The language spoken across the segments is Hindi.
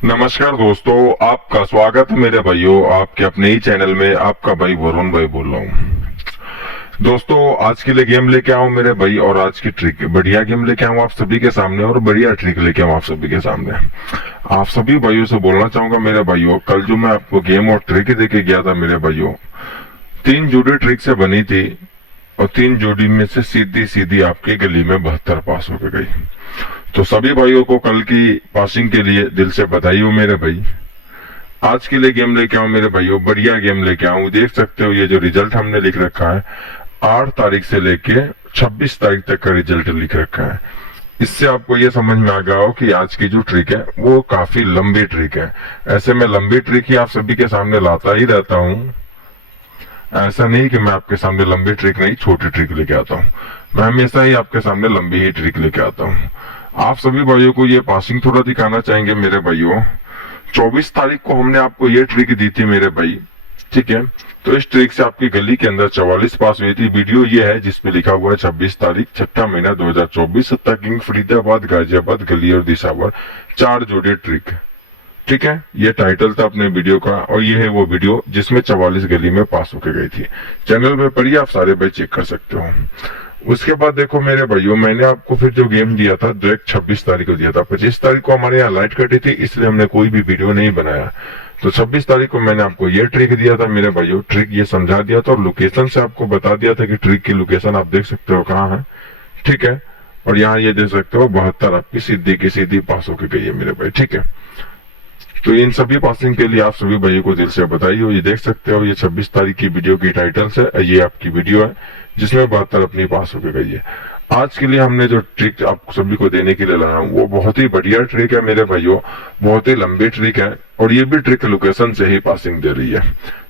नमस्कार दोस्तों, आपका स्वागत है मेरे भाइयों आपके अपने ही चैनल में। आपका भाई वरुण भाई बोल रहा हूँ। दोस्तों, आज के लिए गेम लेके आऊं मेरे भाई, और आज की ट्रिक बढ़िया गेम लेके आऊं आप सभी के सामने, और बढ़िया ट्रिक लेके आऊं आप सभी के सामने। आप सभी भाइयों से बोलना चाहूंगा मेरे भाइयों, कल जो मैं आपको गेम और ट्रिक देके गया था मेरे भाइयों, 3 जोड़ी ट्रिक से बनी थी, और 3 जोड़ी में से सीधी सीधी आपकी गली में 72 पास होकर गई। तो सभी भाइयों को कल की पासिंग के लिए दिल से बधाई हो मेरे भाई। आज के लिए गेम लेके आऊं मेरे भाइयों, बढ़िया गेम लेके आऊं। देख सकते हो ये जो रिजल्ट हमने लिख रखा है, 8 तारीख से लेके 26 तारीख तक का रिजल्ट लिख रखा है। इससे आपको ये समझ में आ गया हो कि आज की जो ट्रिक है वो काफी लंबी ट्रिक है। ऐसे में लंबी ट्रिक ही आप सभी के सामने लाता ही रहता हूँ। ऐसा नहीं कि मैं आपके सामने लंबी ट्रिक नहीं, छोटी ट्रिक लेके आता हूँ। मैं हमेशा ही आपके सामने लंबी ही ट्रिक लेके आता हूँ। आप सभी भाइयों को ये पासिंग थोड़ा दिखाना चाहेंगे मेरे भाइयों। 24 तारीख को हमने आपको ये ट्रिक दी थी मेरे भाई, ठीक है। तो इस ट्रिक से आपकी गली के अंदर 44 पास हुई थी। वीडियो ये है जिसपे लिखा हुआ है 26 तारीख 6ठा महीना 2024 सत्ता किंग फरीदाबाद गाजियाबाद गली और दिशावर 4 जोड़े ट्रिक, ठीक है। ये टाइटल था अपने वीडियो का, और ये है वो वीडियो जिसमें 44 गली में पास होके गई थी। चैनल पे पढ़िए, आप सारे भाई चेक कर सकते हो। उसके बाद देखो मेरे भाइयों, मैंने आपको फिर जो गेम दिया था डायरेक्ट 26 तारीख को दिया था। 25 तारीख को हमारे यहाँ लाइट कटी थी, इसलिए हमने कोई भी वीडियो नहीं बनाया। तो 26 तारीख को मैंने आपको ये ट्रिक दिया था मेरे भाइयों। ट्रिक ये समझा दिया था और लोकेशन से आपको बता दिया था कि ट्रिक की लोकेशन आप देख सकते हो कहाँ है, ठीक है। और यहाँ ये देख सकते हो 72 आपकी सीधी की सीधी पास होके गई है मेरे भाई, ठीक है। तो इन सभी पासिंग के लिए आप सभी भाइयों को दिल से बधाई हो। ये देख सकते हो, ये 26 तारीख की वीडियो की टाइटल है, ये आपकी वीडियो है जिसमें 72 अपनी पास होकर गई है। आज के लिए हमने जो ट्रिक आप सभी को देने के लिए लाया हूँ वो बहुत ही बढ़िया ट्रिक है मेरे भाइयों, बहुत ही लंबी ट्रिक है, और ये भी ट्रिक लोकेशन से ही पासिंग दे रही है।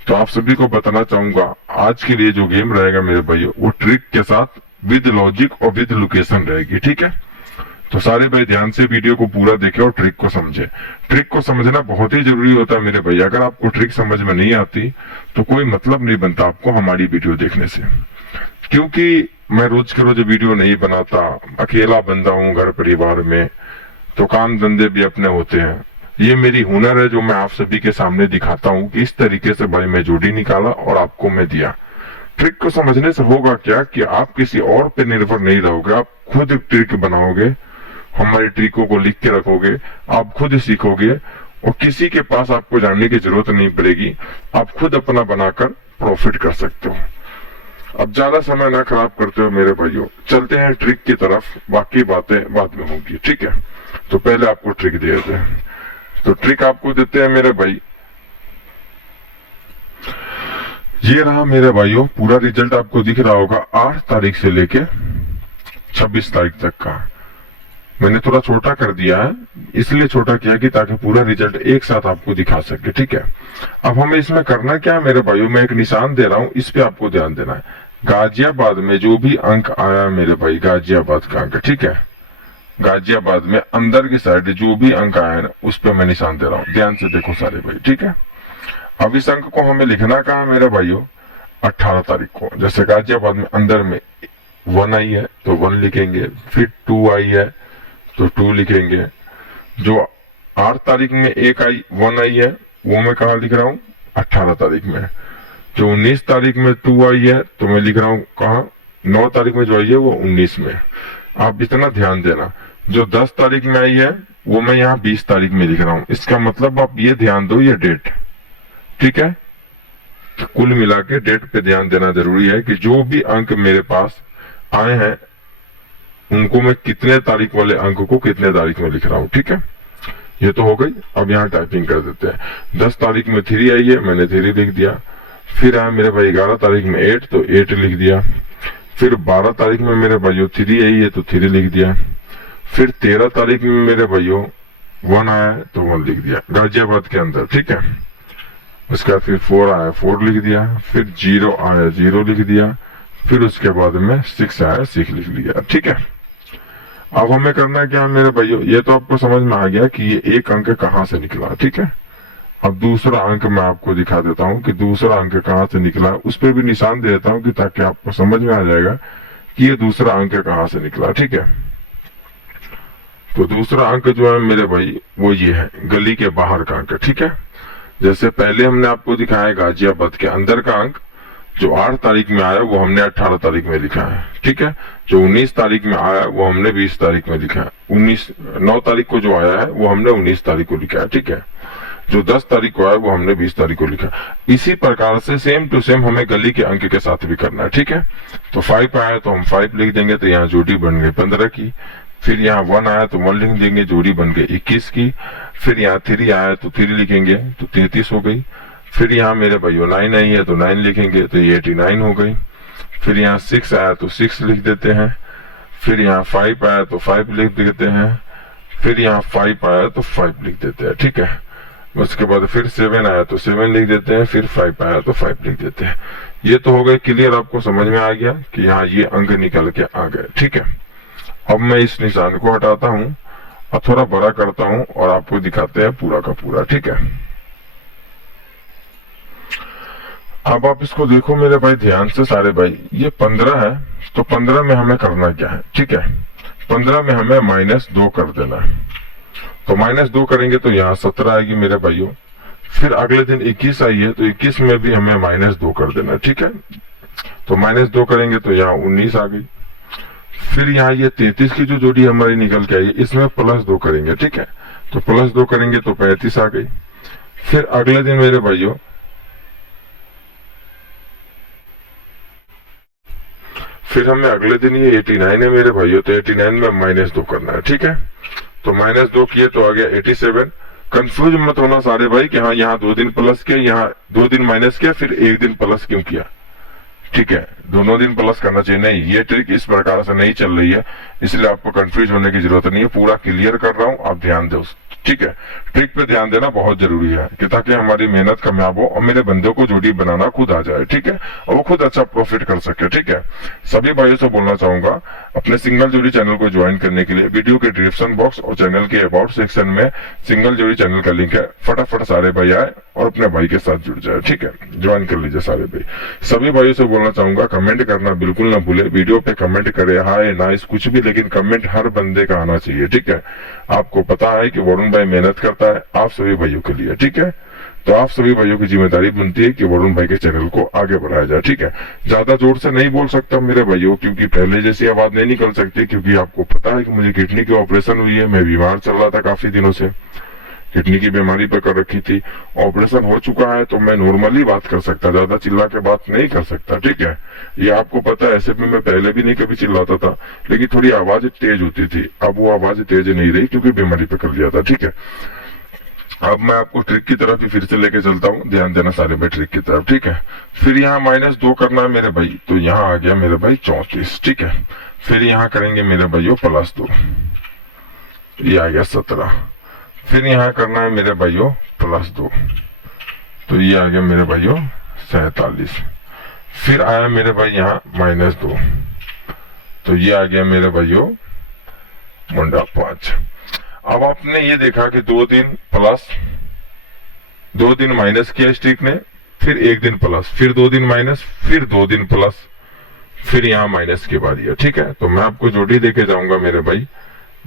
तो आप सभी को बताना चाहूंगा, आज के लिए जो गेम रहेगा मेरे भाइयों वो ट्रिक के साथ विद लॉजिक और विद लोकेशन रहेगी, ठीक है। तो सारे भाई ध्यान से वीडियो को पूरा देखे और ट्रिक को समझे। ट्रिक को समझना बहुत ही जरूरी होता है मेरे भाई। अगर आपको ट्रिक समझ में नहीं आती तो कोई मतलब नहीं बनता आपको हमारी वीडियो देखने से, क्योंकि मैं रोज के रोज वीडियो नहीं बनाता, अकेला बंदा हूँ घर परिवार में, तो काम धंधे भी अपने होते हैं। ये मेरी हुनर है जो मैं आप सभी के सामने दिखाता हूँ कि इस तरीके से भाई मैं जोड़ी निकाला और आपको मैं दिया। ट्रिक को समझने से होगा क्या कि आप किसी और पे निर्भर नहीं रहोगे, आप खुद ट्रिक बनाओगे, हमारी ट्रिकों को लिख के रखोगे, आप खुद सीखोगे, और किसी के पास आपको जाने की जरूरत नहीं पड़ेगी। आप खुद अपना बनाकर प्रॉफिट कर सकते हो। अब ज्यादा समय ना खराब करते हो मेरे भाइयों, चलते हैं ट्रिक की तरफ, बाकी बातें बाद में होंगी, ठीक है। तो पहले आपको ट्रिक दे देते हैं। तो ट्रिक आपको देते हैं मेरे भाई, ये रहा मेरे भाइयों। पूरा रिजल्ट आपको दिख रहा होगा 8 तारीख से लेके 26 तारीख तक का। मैंने थोड़ा छोटा कर दिया है, इसलिए छोटा किया कि ताकि पूरा रिजल्ट एक साथ आपको दिखा सके, ठीक है। अब हमें इसमें करना क्या है मेरे भाइयों, मैं एक निशान दे रहा हूं, इस पे आपको ध्यान देना है। गाजियाबाद में जो भी अंक आया मेरे भाई, गाजियाबाद का अंक, ठीक है। गाजियाबाद में अंदर की साइड जो भी अंक आया ना, उस पे मैं निशान दे रहा हूँ। ध्यान से देखो सारे भाई, ठीक है। अब इस अंक को हमें लिखना कहा मेरे भाइयों, 18 तारीख को। जैसे गाजियाबाद में अंदर में 1 आई है तो 1 लिखेंगे, फिर 2 आई है तो 2 लिखेंगे। जो 8 तारीख में 1 आई है वो मैं कहा लिख रहा हूँ, 18 तारीख में। जो 19 तारीख में 2 आई है तो मैं लिख रहा हूँ कहा, 9 तारीख में जो आई है वो 19 में। आप इतना ध्यान देना। जो 10 तारीख में आई है वो मैं यहाँ 20 तारीख में लिख रहा हूँ। इसका मतलब आप ये ध्यान दो, ये डेट, ठीक है। तो कुल मिला के डेट पे ध्यान देना जरूरी है कि जो भी अंक मेरे पास आए हैं उनको मैं कितने तारीख वाले अंक को कितने तारीख में लिख रहा हूँ, ठीक है। ये तो हो गई। अब यहाँ टाइपिंग कर देते हैं। 10 तारीख में 3 आई है, मैंने 3 लिख दिया। फिर आया मेरे भाई 11 तारीख में 8 तो 8 लिख दिया। फिर 12 तारीख में मेरे भाइयों 3 आई है तो 3 लिख दिया। फिर 13 तारीख में मेरे भाइयों 1 आया है तो 1 लिख दिया गाजियाबाद के अंदर, ठीक है। उसके बाद फिर 4 आया 4 लिख दिया। फिर 0 आया 0 लिख दिया। फिर उसके बाद में 6 आया 6 लिख लिया, ठीक है। अब हमें करना है क्या मेरे भाइयों, ये तो आपको समझ में आ गया कि ये एक अंक कहाँ से निकला, ठीक है। अब दूसरा अंक मैं आपको दिखा देता हूँ कि दूसरा अंक कहाँ से निकला, उस पर भी निशान दे देता हूँ कि ताकि आपको समझ में आ जाएगा कि ये दूसरा अंक कहाँ से निकला, ठीक है। तो दूसरा अंक जो है मेरे भाई वो ये है, गली के बाहर का अंक, ठीक है। जैसे पहले हमने आपको दिखाया है गाजियाबाद के अंदर का अंक, जो 8 तारीख में आया वो हमने 18 तारीख में लिखा है, ठीक है। जो 19 तारीख में आया वो हमने 20 तारीख में लिखा है। 9 तारीख को जो आया है वो हमने 19 तारीख को लिखा है, ठीक है। जो 10 तारीख को आया वो हमने 20 तारीख को लिखा। इसी प्रकार से सेम टू सेम हमें गली के अंक के साथ भी करना है, ठीक है। तो 5 आया तो हम 5 लिख देंगे, तो यहाँ जोड़ी बन गई 15 की। फिर यहाँ 1 आया तो 1 लिख देंगे, जोड़ी बन गई 21 की। फिर यहाँ 3 आया तो 3 लिखेंगे, तो 33 हो गई। फिर यहाँ मेरे भाइयों 9 आई है तो 9 लिखेंगे, तो ये 89 हो गई। फिर यहाँ 6 आया तो 6 लिख देते हैं। फिर यहाँ 5 आया तो 5 लिख देते हैं। फिर यहाँ 5 आया तो 5 लिख देते हैं, ठीक है। उसके बाद फिर 7 आया तो 7 लिख देते हैं। फिर 5 आया तो 5 लिख देते हैं। ये तो हो गए क्लियर, आपको समझ में आ गया कि यहाँ ये अंक निकल के आ गए, ठीक है। अब मैं इस निशान को हटाता हूँ और थोड़ा बड़ा करता हूँ और आपको दिखाते हैं पूरा का पूरा, ठीक है। अब आप इसको देखो मेरे भाई ध्यान से सारे भाई, ये 15 है, तो 15 में हमें करना क्या है, ठीक है। 15 में हमें -2 कर देना है, तो -2 करेंगे तो यहाँ 17 आएगी मेरे भाइयों। फिर अगले दिन 21 आई है तो 21 में भी हमें -2 कर देना, ठीक है। तो -2 करेंगे तो यहाँ 19 आ गई। फिर यहाँ ये 33 की जो जोड़ी हमारी निकल के आई है इसमें +2 करेंगे, ठीक है। तो +2 करेंगे तो 35 आ गई। फिर अगले दिन मेरे भाइयों फिर हमें अगले दिन ये 89 है मेरे भाइयों, तो 89 में -2 करना है, ठीक है। तो -2 किए तो आ गया 87। कंफ्यूज मत होना सारे भाई कि हाँ यहाँ 2 दिन प्लस किया, यहाँ 2 दिन माइनस किया, फिर 1 दिन प्लस क्यों किया, ठीक है। दोनों दिन प्लस करना चाहिए, नहीं, ये ट्रिक इस प्रकार से नहीं चल रही है, इसलिए आपको कंफ्यूज होने की जरूरत नहीं है। पूरा क्लियर कर रहा हूँ, आप ध्यान दो, ठीक है। ट्रिक पे ध्यान देना बहुत जरूरी है कि ताकि हमारी मेहनत कामयाब हो और मेरे बंदे को जोड़ी बनाना खुद आ जाए, ठीक है, और वो खुद अच्छा प्रॉफिट कर सके, ठीक है। सभी भाइयों से बोलना चाहूंगा अपने सिंगल जोड़ी चैनल को ज्वाइन करने के लिए वीडियो के डिस्क्रिप्शन बॉक्स और चैनल के अबाउट सेक्शन में सिंगल जोड़ी चैनल का लिंक है। फटाफट सारे भाई आए और अपने भाई के साथ जुड़ जाए, ठीक है। ज्वाइन कर लीजिए सारे भाई। सभी भाइयों से बोलना चाहूंगा कमेंट करना बिल्कुल ना भूले, वीडियो पे कमेंट करे, हाय नाइस कुछ भी, लेकिन कमेंट हर बंदे का आना चाहिए, ठीक है। आपको पता है कि वरुण भाई मेहनत करता है आप सभी भाइयों के लिए, ठीक है। तो आप सभी भाइयों की जिम्मेदारी बनती है कि वरुण भाई के चैनल को आगे बढ़ाया जाए, ठीक है। ज्यादा जोर से नहीं बोल सकता मेरे भाइयों, क्योंकि पहले जैसी आवाज नहीं निकल सकती, क्योंकि आपको पता है कि मुझे किडनी की ऑपरेशन हुई है, मैं बीमार चल रहा था काफी दिनों से, किडनी की बीमारी पे कर रखी थी। ऑपरेशन हो चुका है तो मैं नॉर्मली बात कर सकता, ज्यादा चिल्ला के बात नहीं कर सकता, ठीक है। ये आपको पता है, ऐसे भी मैं पहले भी नहीं कभी चिल्लाता था, लेकिन थोड़ी आवाज तेज होती थी। अब वो आवाज तेज नहीं रही क्योंकि बीमारी पे कर लिया था, ठीक है। अब मैं आपको ट्रिक की तरफ ही फिर से लेके चलता हूँ, ध्यान देना सारे भाई ट्रिक की तरफ, ठीक है। फिर यहाँ -2 करना है मेरे भाई, तो यहाँ आ गया मेरे भाई 34, ठीक है। फिर यहाँ करेंगे मेरे भाइयों +2, ये आ गया 17। फिर यहाँ करना है मेरे भाइयों +2, तो ये आ गया मेरे भाइयों 47। फिर आया मेरे भाई यहाँ -2, तो ये आ गया मेरे भाइयों मुंडा 5। अब आपने ये देखा कि 2 दिन प्लस, 2 दिन माइनस किया स्ट्रिक ने, फिर 1 दिन प्लस, फिर 2 दिन माइनस, फिर 2 दिन प्लस, फिर यहाँ माइनस की बारी है, ठीक है। तो मैं आपको जोड़ी देके जाऊंगा मेरे भाई,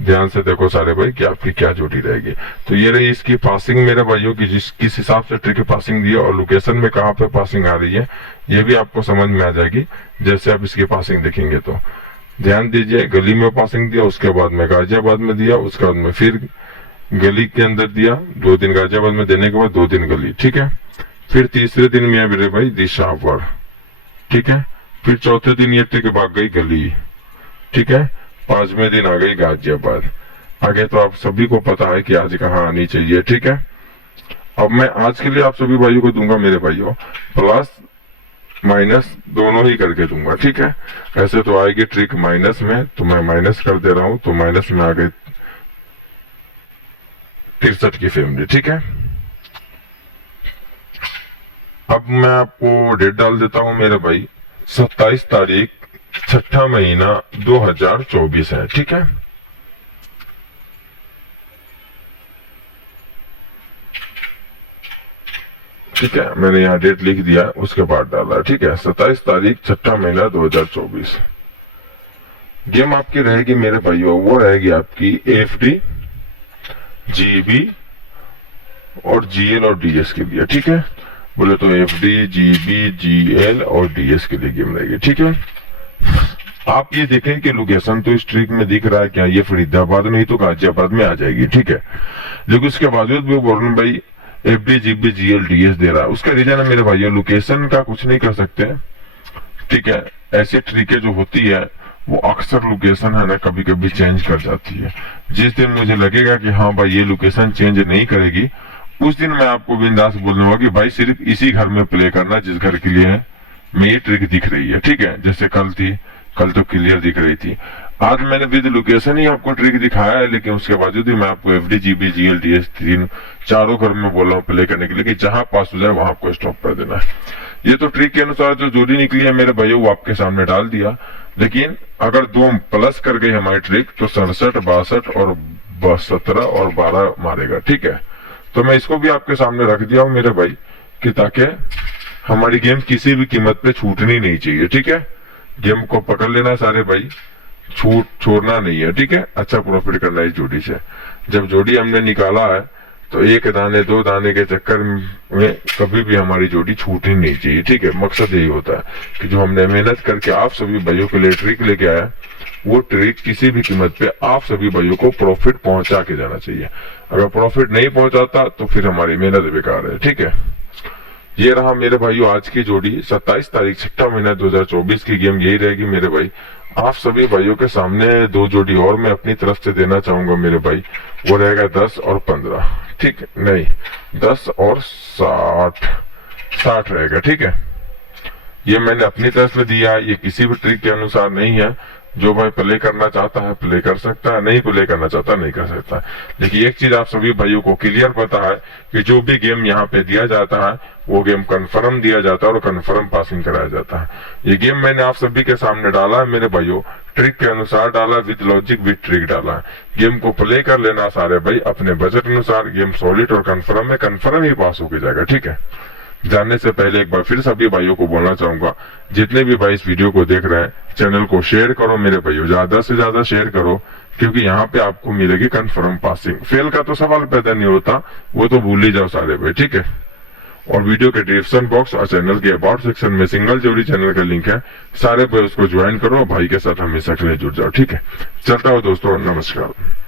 ध्यान से देखो सारे भाई कि आपकी क्या जोड़ी रहेगी। तो ये रही इसकी पासिंग मेरे भाइयों की, किस हिसाब से ट्रिक पासिंग दी है और लोकेशन में कहाँ पे पासिंग आ रही है ये भी आपको समझ में आ जाएगी जैसे आप इसकी पासिंग देखेंगे। तो ध्यान दीजिए, गली में पासिंग दिया, उसके बाद में गाजियाबाद में दिया, उसके बाद में फिर गली के अंदर दिया, 2 दिन गाजियाबाद में देने के बाद 2 दिन गली, ठीक है। फिर तीसरे दिन में मेरे भाई दिशावर, ठीक है। फिर चौथे दिन ये ट्रिक भाग गई गली, ठीक है। 5वें दिन आ गई गाजियाबाद। आगे तो आप सभी को पता है कि आज कहाँ आनी चाहिए, ठीक है। अब मैं आज के लिए आप सभी भाइयों को दूंगा मेरे भाइयों प्लस माइनस दोनों ही करके दूंगा, ठीक है। ऐसे तो आएगी ट्रिक माइनस में, तो मैं माइनस कर दे रहा हूं, तो माइनस में आ गई 63 की फैमिली, ठीक है। अब मैं आपको डेट डाल देता हूं मेरे भाई, 27 तारीख 6ठा महीना 2024 है, ठीक है। ठीक है, मैंने यहाँ डेट लिख दिया, उसके बाद डाला, ठीक है। 27 तारीख 6ठा महीना 2024। गेम आपकी रहेगी मेरे भाइयों, वो रहेगी आपकी एफडी, जीबी और जीएल और डीएस के लिए, ठीक है। बोले तो एफडी, जीबी, जीएल और डीएस के लिए गेम रहेगी, ठीक है। आप ये देखें कि लोकेशन तो इस ट्रिक में दिख रहा है क्या, ये फरीदाबाद नहीं तो गाजियाबाद में आ जाएगी, ठीक है। लेकिन उसके बावजूद भी वरुण भाई एफडी, जीबी, जीएल, डीएस दे रहा है। उसका रीजन है मेरे भाइयों, लोकेशन का कुछ नहीं कर सकते, ठीक है। ऐसी ट्रिकें जो होती है वो अक्सर लोकेशन है ना कभी कभी चेंज कर जाती है। जिस दिन मुझे लगेगा कि हाँ भाई ये लोकेशन चेंज नहीं करेगी, उस दिन मैं आपको बिंदास बोल दूंगा कि भाई सिर्फ इसी घर में प्ले करना जिस घर के लिए मैं ये ट्रिक दिख रही है, ठीक है। जैसे कल थी, कल तो क्लियर दिख रही थी। आज मैंने विद लोकेशन ही आपको ट्रिक दिखाया है, लेकिन उसके बावजूद भी मैं आपको एफडी, जीबी, जीएल, डीएस चारों घर में बोल रहा हूँ प्ले करने के लिए कि जहां पास हो जाए वहां आपको स्टॉप कर देना है। ये तो ट्रिक के अनुसार जो जोड़ी निकली है मेरे भाइयों वो आपके सामने डाल दिया, लेकिन अगर 2 प्लस कर गई हमारी ट्रिक तो 67, 62 और 17 और 12 मारेगा, ठीक है। तो मैं इसको भी आपके सामने रख दिया हूं मेरे भाई कि ताकि हमारी गेम किसी भी कीमत पे छूटनी नहीं चाहिए, ठीक है। गेम को पकड़ लेना सारे भाई, छूट छोड़ना नहीं है, ठीक है। अच्छा प्रॉफिट करना है इस जोड़ी से। जब जोड़ी हमने निकाला है तो 1 दाने 2 दाने के चक्कर में कभी भी हमारी जोड़ी छूटनी नहीं चाहिए, ठीक है। मकसद यही होता है कि जो हमने मेहनत करके आप सभी भाइयों के लिए ट्रिक लेके आया, वो ट्रिक किसी भी कीमत पे आप सभी भाइयों को प्रॉफिट पहुंचा के जाना चाहिए। अगर प्रॉफिट नहीं पहुंचाता तो फिर हमारी मेहनत बेकार है, ठीक है। ये रहा मेरे भाइयों आज की जोड़ी। 27 तारीख 6 महीना 2024 की गेम यही रहेगी मेरे भाई। आप सभी भाइयों के सामने 2 जोड़ी और मैं अपनी तरफ से देना चाहूंगा मेरे भाई, वो रहेगा 10 और 15, ठीक नहीं 10 और 60 रहेगा, ठीक है। ये मैंने अपनी तरफ से दिया, ये किसी भी ट्रिक के अनुसार नहीं है। जो भाई प्ले करना चाहता है प्ले कर सकता है, नहीं प्ले करना चाहता नहीं कर सकता। लेकिन एक चीज आप सभी भाइयों को क्लियर पता है कि जो भी गेम यहाँ पे दिया जाता है वो गेम कंफर्म दिया जाता है और कंफर्म पासिंग कराया जाता है। ये गेम मैंने आप सभी के सामने डाला है मेरे भाइयों, ट्रिक के अनुसार डाला, विद लॉजिक विद ट्रिक डाला है। गेम को प्ले कर लेना सारे भाई अपने बजट अनुसार। गेम सॉलिड और कंफर्म है, कंफर्म ही पास होके जाएगा, ठीक है। जानने से पहले एक बार फिर सभी भाइयों को बोलना चाहूंगा, जितने भी भाई इस वीडियो को देख रहे हैं चैनल को शेयर करो मेरे भाइयों, ज्यादा से ज्यादा शेयर करो, क्योंकि यहाँ पे आपको मिलेगी कंफर्म पासिंग। फेल का तो सवाल पैदा नहीं होता, वो तो भूल ही जाओ सारे भाई, ठीक है। और वीडियो के डिस्क्रिप्शन बॉक्स और चैनल के अबाउट सेक्शन में सिंगल जोड़ी चैनल का लिंक है, सारे भाई उसको ज्वाइन करो, भाई के साथ हमेशा के लिए जुड़ जाओ, ठीक है। चलता हूँ दोस्तों, नमस्कार।